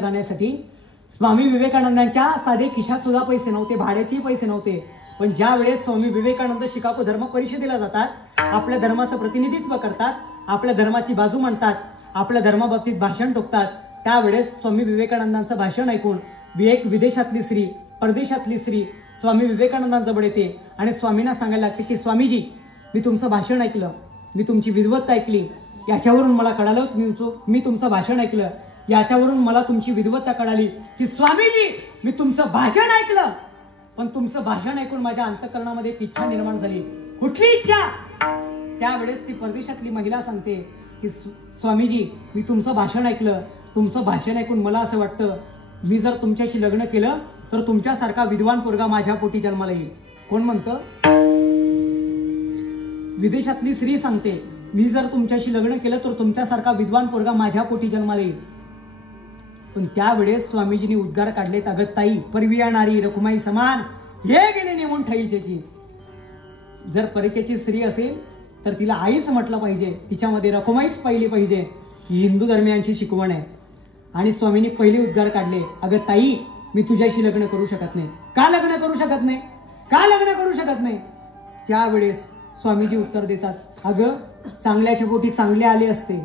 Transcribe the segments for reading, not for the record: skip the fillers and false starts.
जाण्यासाठी स्वामी विवेकानंदांच्या साधे खिशात सुद्धा पैसे नव्हते, भाड्याचे पैसे नव्हते. पण ज्या वेळेस स्वामी विवेकानंद शिकागो धर्म परिषदेला जातात, आपल्या धर्माचं प्रतिनिधित्व करतात, आपल्या धर्माची बाजू मांडतात, आपल्या धर्माबाबतीत भाषण टोकतात, त्यावेळेस स्वामी विवेकानंदांचं भाषण ऐकून एक विदेशातली स्त्री, परदेशातली स्त्री स्वामी विवेकानंदांजवळ येते आणि स्वामींना सांगायला लागते की स्वामीजी, मी तुमचं भाषण ऐकलं, मी तुमची विद्वत्ता ऐकली, याच्यावरून मला कळालं मी तुमचं भाषण ऐकलं, याच्यावरून मला तुमची विद्वत्ता कळाली की स्वामीजी, मी तुमचं भाषण ऐकलं, पण तुमचं भाषण ऐकून माझ्या अंतःकरणामध्ये एक इच्छा निर्माण झाली. कुठली इच्छा? त्यावेळेस ती परदेशातली महिला सांगते की स्वामीजी, मी तुमचं भाषण ऐकलं, तुमचं भाषण ऐकून मला असं वाटतं मी जर तुमच्याशी लग्न केलं तर तुमच्यासारखा विद्वान पोरगा माझ्या पोटी जन्माला येईल. कोण म्हणतं? विदेशातली स्त्री सांगते, मी जर तुमच्याशी लग्न केलं तर तुमच्यासारखा विद्वान पोरगा माझ्या पोटी जन्माला येईल. पण त्यावेळेस स्वामीजींनी उद्गार काढलेत, अगं ताई, परविया नारी रखुमाई समान, हे गेले नेमून ठेईचेची. जर परकेची स्त्री असेल तर तिला आईच म्हटलं पाहिजे, तिच्यामध्ये रखुमाईच पाहिली पाहिजे. ही हिंदू धर्मियांची शिकवण आहे. आणि स्वामींनी पहिले उद्गार काढले, अगं ताई, मी तुझ्याशी लग्न करू शकत नाही. का लग्न करू शकत नाही? का लग्न करू शकत नाही? त्यावेळेस स्वामीजी उत्तर देतात, अगं, चांगल्याच्या पोटी चांगले आले असते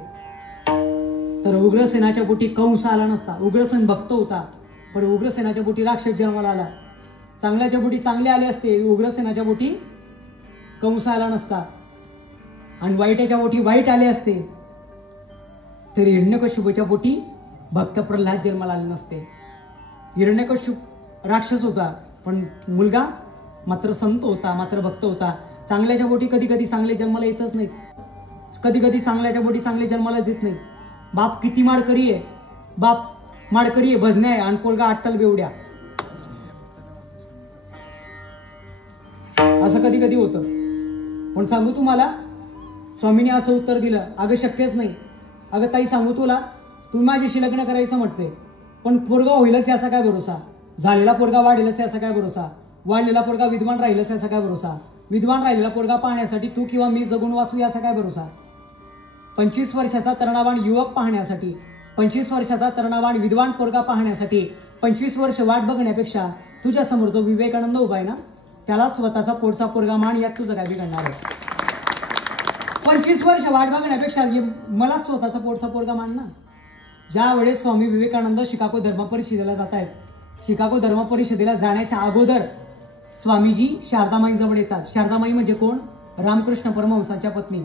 तर उग्रसेनाच्या पोटी कंस आला नसता. उग्रसेन भक्त होता, पण उग्रसेनाच्या पोटी राक्षस जन्माला आला. चांगल्याच्या पोटी चांगले आले असते, उग्रसेनाच्या पोटी कंस आला नसता. आणि वाईटाच्या पोटी वाईट आले असते तर हिरण्यकश्यपूच्या पोटी भक्त प्रल्हाद जन्माला आले नसते. हिरण्यकश्यप राक्षस होता, पण मुलगा मात्र संत होता, मात्र भक्त होता. चांगल्याच्या पोटी कधी कधी चांगले जन्माला येतच नाही, कधी कधी चांगल्याच्या पोटी चांगले जन्माला येत नाही. बाप किती माडकरी आहे, बाप माडकरी आहे, भजने आहे, आणि पोरगा अट्टल बेवड्या. असं कधी कधी होतं. पण सांगू तुम्हाला, स्वामीने असं उत्तर दिलं, अगं शक्यच नाही. अगं ताई, सांगू तुला, तू माझ्याशी लग्न करायचं म्हणते, पण पोरगा होईलच याचा काय भरोसा? झालेला पोरगा वाढेलच याचा काय भरोसा? वाढलेला पोरगा विद्वान राहिलच याचा काय भरोसा? विद्वान राहिलेला पोरगा पाहण्यासाठी तू किंवा मी जगून वाचू याचा काय भरोसा? 25 वर्षाचा तरुणावान युवक पाहण्यासाठी, 25 वर्षाचा तरुणावान विद्वान पोरगा पाहण्यासाठी 25 वर्ष वाट बघण्यापेक्षा तुझ्या समोर जो विवेकानंद उभा आहे ना, त्याला स्वतःचा पोटचा पोरगा मान, यात तुझं काय बिघडणार आहे? 25 वर्ष वाट बघण्यापेक्षा मला स्वतःचा पोटचा पोरगा मान ना. ज्या वेळेस स्वामी विवेकानंद शिकागो धर्म परिषदेला जात आहेत, शिकागो धर्म परिषदेला जाण्याच्या अगोदर स्वामीजी शारदामाई जवळ येतात. शारदामाई म्हणजे कोण? रामकृष्ण परमहंसाच्या पत्नी.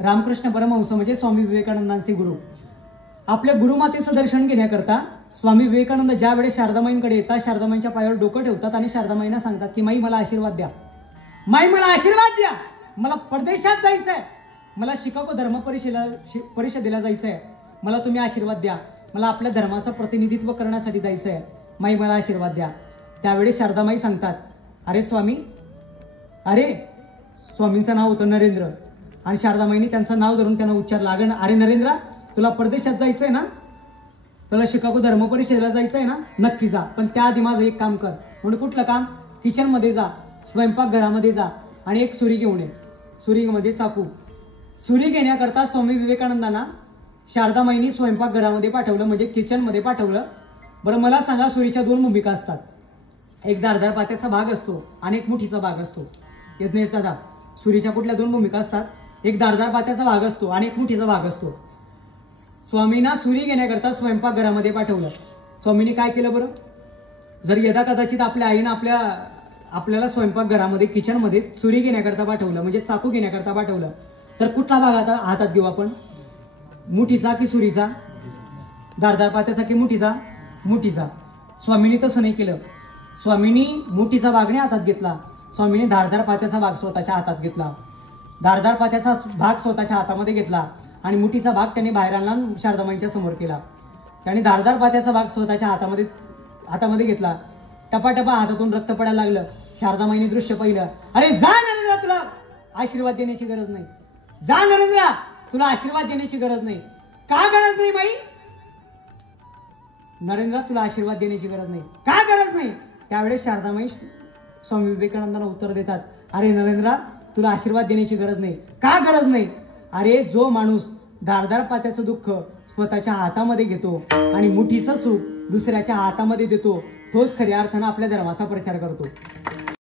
रामकृष्ण परमहंस म्हणजे स्वामी विवेकानंदांचे गुरु. आपल्या गुरुमातेचं दर्शन घेण्याकरता स्वामी विवेकानंद ज्या वेळेस शारदामाईंकडे येतात, शारदामाईंच्या पायावर डोकं ठेवतात आणि शारदामाईंना सांगतात की माई, मला आशीर्वाद द्या. माई, मला आशीर्वाद द्या. मला परदेशात जायचंय, मला शिकागो धर्म परिषदेला जायचंय, मला तुम्ही आशीर्वाद द्या. मला आपल्या धर्माचं प्रतिनिधित्व करण्यासाठी जायचंय, माई मला आशीर्वाद द्या. त्यावेळेस शारदामाई सांगतात, अरे स्वामी, अरे, स्वामींचं नाव होतं नरेंद्र, आणि शारदामाईंनी त्यांचं नाव धरून त्यांना उच्चारलं, अरे नरेंद्र, तुला परदेशात जायचंय ना, तुला शिकागो धर्म परिषदेला जायचंय ना, नक्की जा. पण त्याआधी माझं एक काम कर. म्हणून कुठलं काम? किचन मध्ये जा, स्वयंपाकघरामध्ये जा आणि एक सुरी घेऊन ये. सुरीमध्ये चाकू. सुरी घेण्याकरता स्वामी विवेकानंदांना शारदामाईंनी स्वयंपाकघरामध्ये पाठवलं, म्हणजे किचन मध्ये पाठवलं. बरं, मला सांगा, सुरीच्या 2 भूमिका असतात. एक धारदार पात्याचा भाग असतो आणि एक मुठीचा भाग असतो. यज्ञेश दादा, सुरीच्या कुठल्या 2 भूमिका असतात? एक धारदार पात्याचा भाग असतो आणि एक मुठीचा भाग असतो. स्वामींना सुरी घेण्याकरता स्वयंपाकघरामध्ये पाठवलं. स्वामींनी काय केलं बरं? जर यदा कदाचित आपल्या आईनं आपल्याला स्वयंपाकघरामध्ये, किचनमध्ये सुरी घेण्याकरता पाठवलं, म्हणजे चाकू घेण्याकरता पाठवलं, तर कुठला भाग हातात घेऊ आपण? मुठीचा की सुरीचा? धारदार पात्याचा की मुठीचा? मुठीचा. स्वामींनी तसं नाही केलं. स्वामींनी मुठीचा भाग नाही हातात घेतला, स्वामींनी धारदार पात्याचा भाग स्वतःच्या हातात घेतला. धारदार पात्याचा भाग स्वतःच्या हातामध्ये घेतला आणि मुठीचा भाग त्यांनी बाहेर आणला, शारदामाईंच्या समोर केला. त्याने धारदार पात्याचा भाग स्वतःच्या हातामध्ये घेतला. टपाटपा हातातून रक्त पडायला लागलं. शारदामाईंनी दृश्य पाहिलं. अरे जा नरेंद्र, तुला आशीर्वाद देण्याची गरज नाही. जा नरेंद्र, तुला आशीर्वाद देण्याची गरज नाही. का गरज नाही बाई? नरेंद्र, तुला आशीर्वाद देण्याची गरज नाही. का गरज नाही? त्यावेळेस शारदामाई स्वामी विवेकानंदांना उत्तर देतात, अरे नरेंद्र, तुला आशीर्वाद देण्याची गरज नाही. का गरज नाही? अरे, जो माणूस धारदार पात्याचं दुःख स्वतःच्या हातामध्ये घेतो आणि मुठीचं सुख दुसऱ्याच्या हातामध्ये देतो, तोच खऱ्या अर्थानं आपल्या धर्माचा प्रचार करतो.